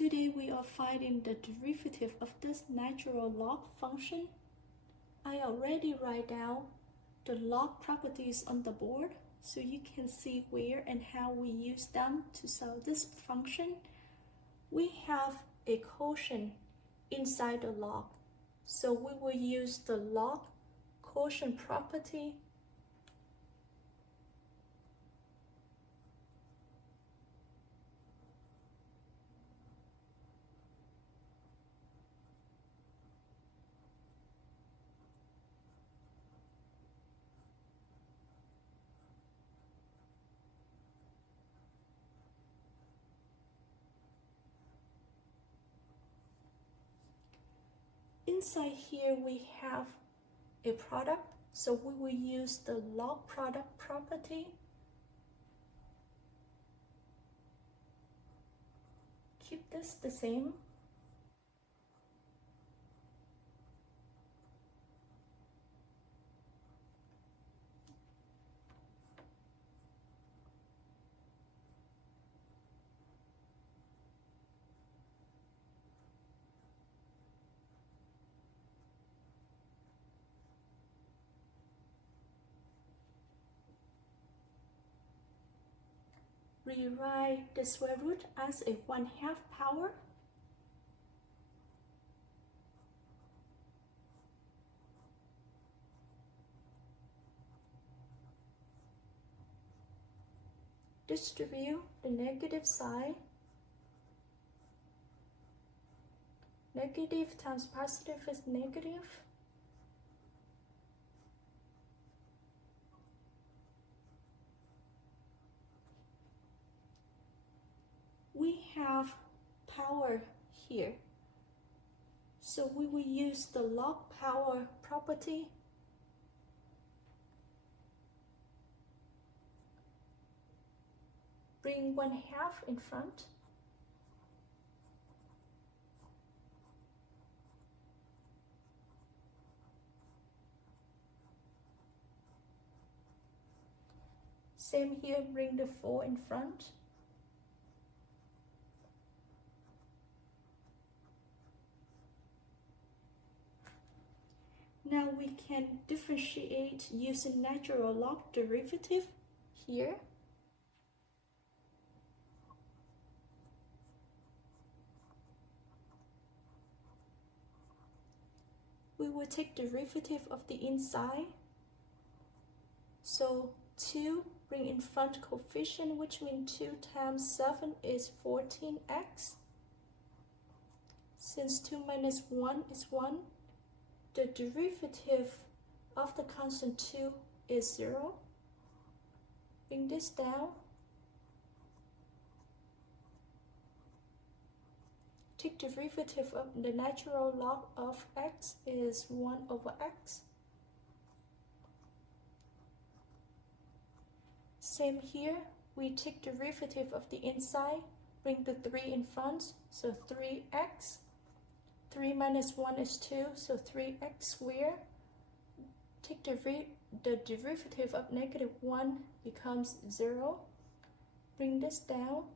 Today we are finding the derivative of this natural log function. I already write down the log properties on the board so you can see where and how we use them to solve this function. We have a quotient inside the log, so we will use the log quotient property. Inside here we have a product, so we will use the log product property. Keep this the same. Rewrite the square root as a 1/2 power. Distribute the negative side. Negative times positive is negative. We have power here, so we will use the log power property. Bring 1/2 in front. Same here, bring the 4 in front. Now we can differentiate using natural log derivative here. We will take derivative of the inside. So 2, bring in front coefficient, which means 2 times 7 is 14x. Since 2 minus 1 is 1, the derivative of the constant 2 is 0. Bring this down. Take derivative of the natural log of x is 1 over x. Same here, we take derivative of the inside, bring the 3 in front, so 3x. 3 minus 1 is 2, so 3x squared. Take the derivative of negative 1 becomes 0. Bring this down.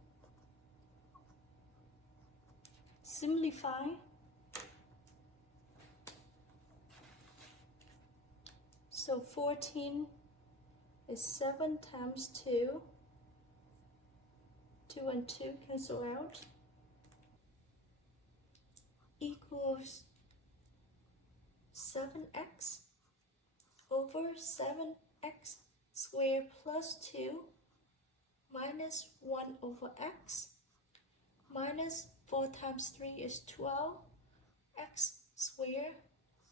Simplify. So 14 is 7 times 2. 2 and 2 cancel out. Equals 7x over 7x squared plus 2 minus 1 over x minus 4 times 3 is 12, x squared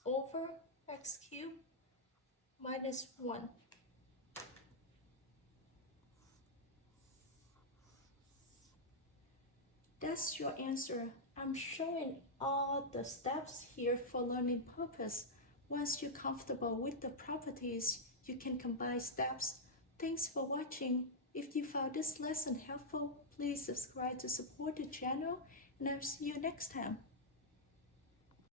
over x cubed minus 1. That's your answer. I'm showing all the steps here for learning purpose. Once you're comfortable with the properties, you can combine steps. Thanks for watching. If you found this lesson helpful, please subscribe to support the channel, and I'll see you next time.